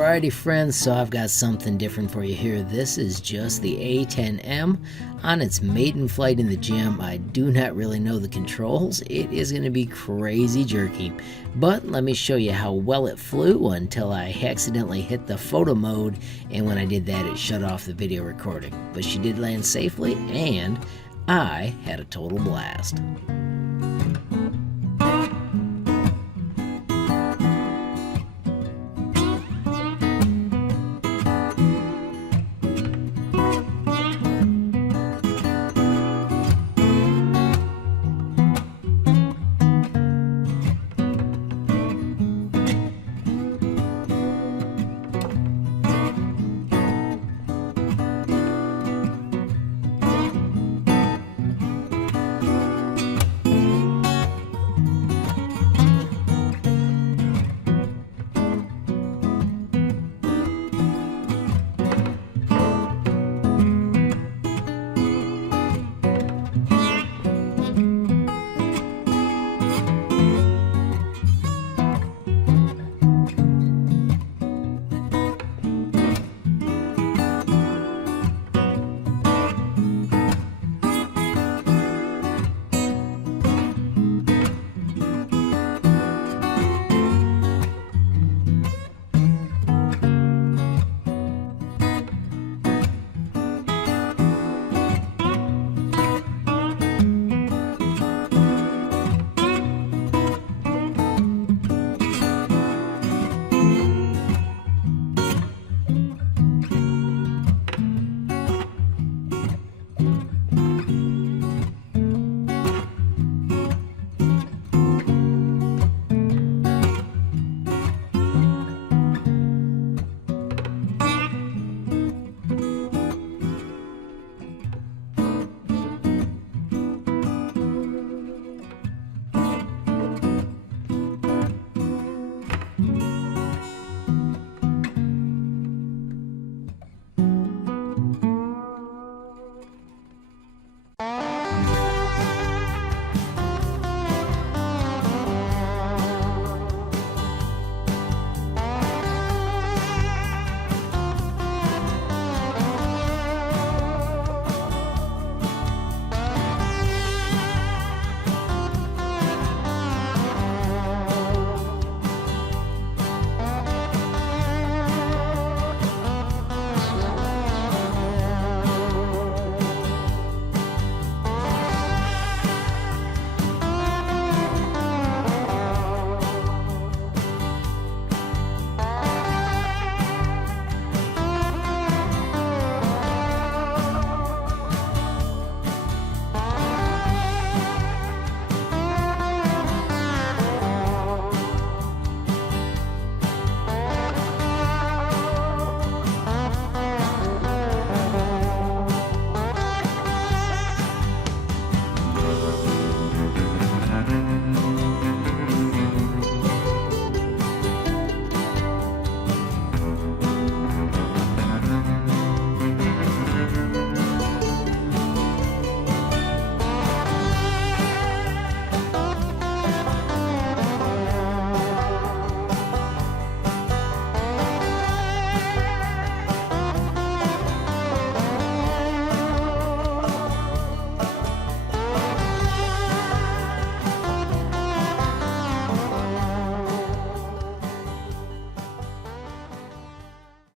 Alrighty friends, so I've got something different for you here. This is just the A10M on its maiden flight in the gym. I do not really know the controls. It is going to be crazy jerky. But let me show you how well it flew until I accidentally hit the photo mode, and when I did that it shut off the video recording. But she did land safely and I had a total blast.